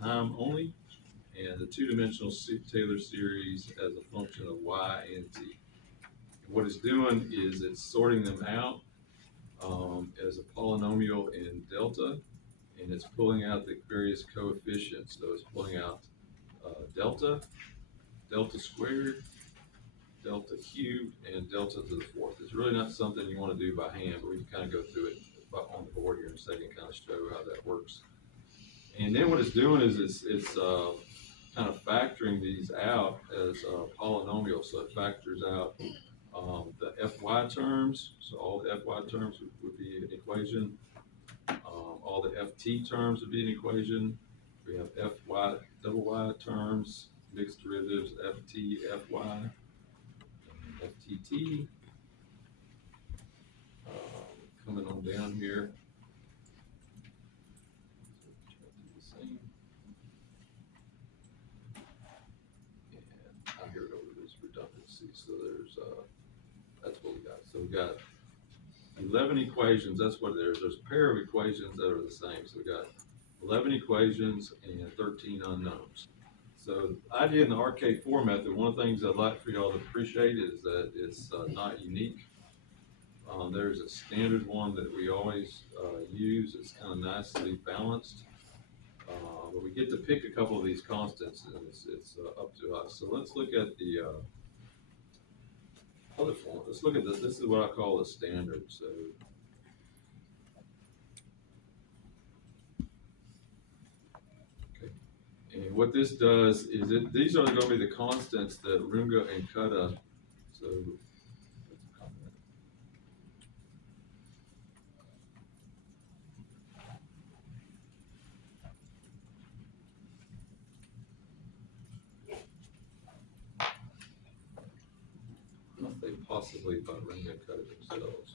time only, and the two-dimensional Taylor series as a function of y and t. And what it's doing is it's sorting them out as a polynomial in delta, and it's pulling out the various coefficients. So it's pulling out delta, delta squared, delta cubed, and delta to the fourth. It's really not something you want to do by hand, but we can kind of go through it on the board here in a second, kind of show how that works. And then what it's doing is it's kind of factoring these out as polynomials. So it factors out the fy terms. So all the fy terms would be an equation. All the ft terms would be an equation. We have fy double y terms, mixed derivatives, ft, fy, ftt. Coming on down here. And I hear it over this redundancy. So there's that's what we got. So we got 11 equations. That's what there's. There's a pair of equations that are the same. So we got 11 equations and 13 unknowns. So the idea in the RK4 method, one of the things I'd like for y'all to appreciate is that it's not unique. There's a standard one that we always use. It's kind of nicely balanced. But we get to pick a couple of these constants, and it's up to us. So let's look at the other form. Let's look at this. This is what I call the standard. So okay. And what this does is these are going to be the constants that Runge and Kutta. So they possibly by Runge and Kutta themselves.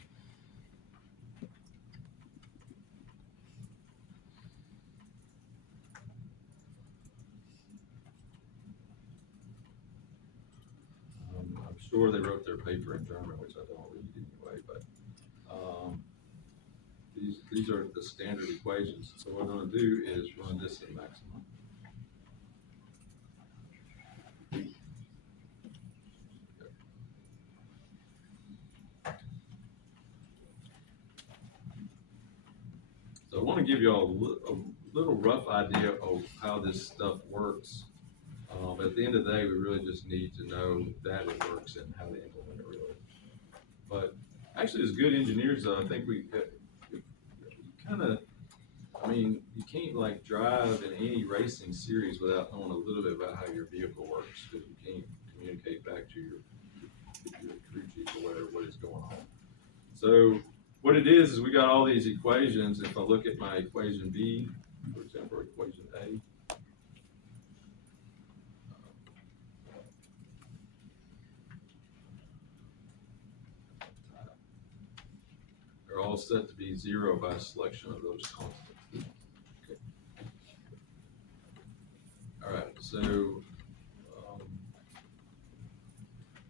I'm sure they wrote their paper in German, which I don't read anyway, but these are the standard equations. So what I'm going to do is run this at maximum. So I want to give you all a little rough idea of how this stuff works. At the end of the day, we really just need to know that it works and how to implement it really. But actually, as good engineers, I think we kind of, I mean, you can't like drive in any racing series without knowing a little bit about how your vehicle works, because you can't communicate back to your crew chief or whatever what is going on. So what it is we got all these equations. If I look at my equation B, for example, equation A, they're all set to be zero by selection of those constants. Okay. All right, so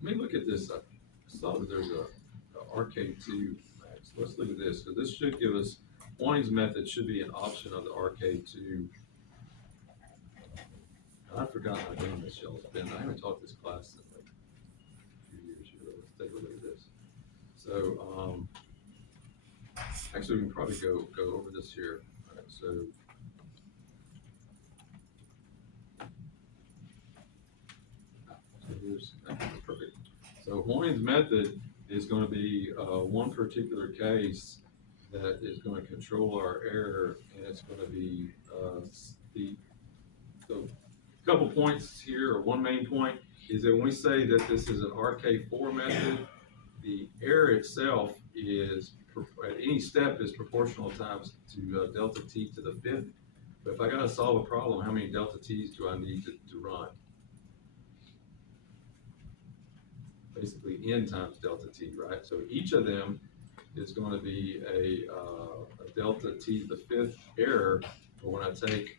let me look at this. I saw that there's a RK2 max. Let's look at this, because this should give us, Horning's method should be an option of the RK2. I forgot how damn this shell's been. I haven't taught this class in like a few years here. Let's take a look at this. So actually we can probably go over this here. All right, so here's perfect. So Horning's method is going to be one particular case that is going to control our error, and it's going to be so a couple points here, or one main point is that when we say that this is an RK4 method, the error itself is at any step is proportional times to delta t to the fifth. But if I got to solve a problem, how many delta t's do I need to run? Basically n times delta t, right? So each of them is going to be a delta t to the fifth error, but when I take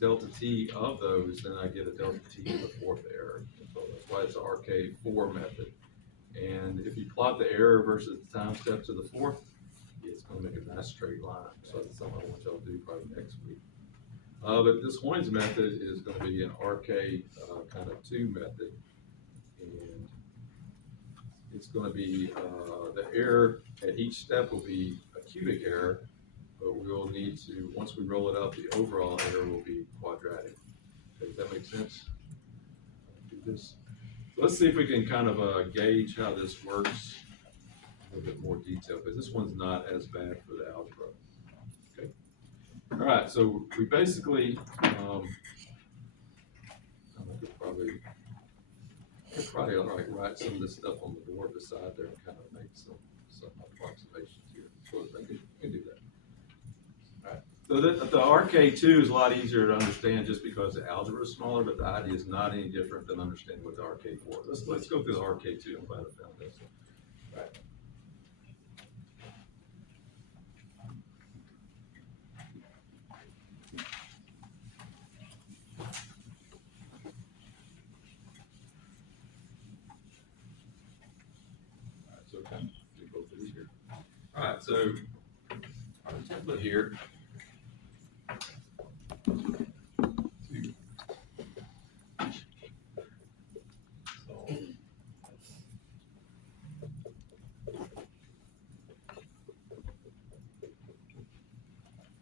delta t of those, then I get a delta t to the fourth error. So that's why it's an RK4 method. And if you plot the error versus the time step to the fourth, it's going to make a nice straight line. So that's something I want y'all to do probably next week. But this Hoynes method is going to be an RK kind of 2 method, and it's going to be the error at each step will be a cubic error, but we will need to, once we roll it up, the overall error will be quadratic. Okay, does that make sense? Do this. So let's see if we can kind of gauge how this works in a little bit more detail, because this one's not as bad for the algebra. Okay. All right, so we basically, I could probably like write some of this stuff on the board beside there and kind of make some approximations here. So I can do that. All right. So the RK2 is a lot easier to understand just because the algebra is smaller, but the idea is not any different than understanding what the RK4 is. Let's go through the RK2. I'm glad I found this. All right. All right, so kind of do both of these here. All right, so our template here.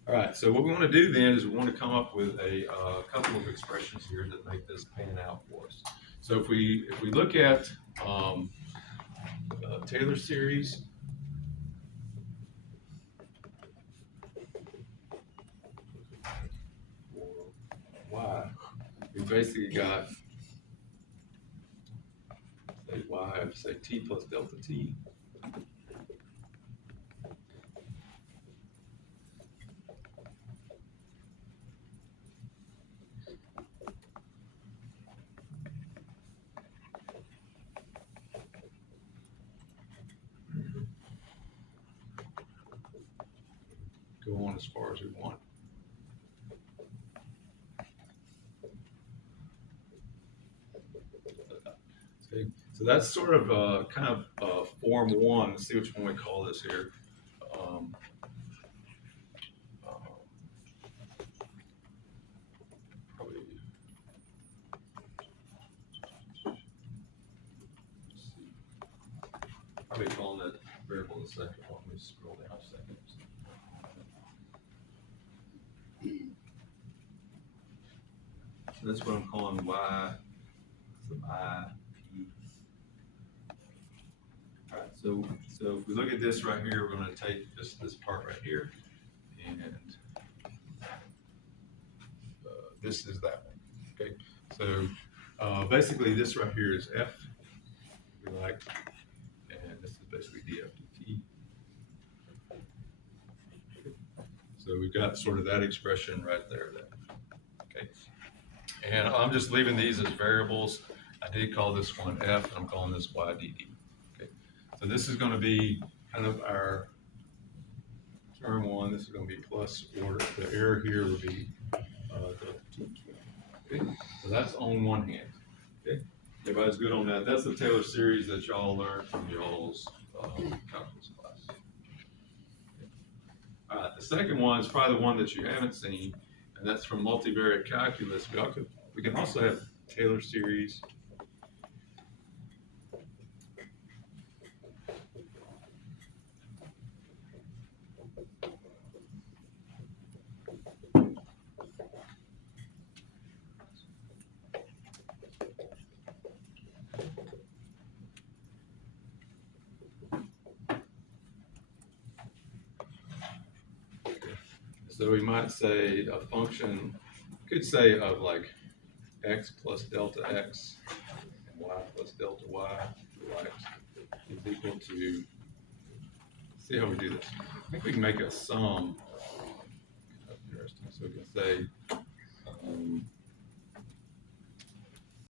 All right, so what we want to do then is we want to come up with a couple of expressions here that make this pan out for us. So if we look at Taylor series, y, we basically got say y, say t plus delta t. Go on as far as we want. Okay, so that's sort of kind of form one. Let's see which one we call this here. Um, Probably. Probably calling that variable the second one. Let me scroll down a second. So that's what I'm calling y from I, P. All right, so if we look at this right here, we're going to take this part right here, and this is that one. Okay, so basically this right here is f, we like, and this is basically df dt. So we've got sort of that expression right there then. Okay, and I'm just leaving these as variables. I did call this one f, and I'm calling this y dd. Okay, so this is going to be kind of our term one. This is going to be plus order. The error here will be delta t. Okay, so that's on one hand. Okay, everybody's good on that. That's the Taylor series that y'all learned from y'all's calculus class. Okay. All right, the second one is probably the one that you haven't seen, and that's from multivariate calculus. We can also have Taylor series. So we might say a function, could say of like x plus delta x and y plus delta y is equal to, see how we do this. I think we can make a sum. Interesting. So we can say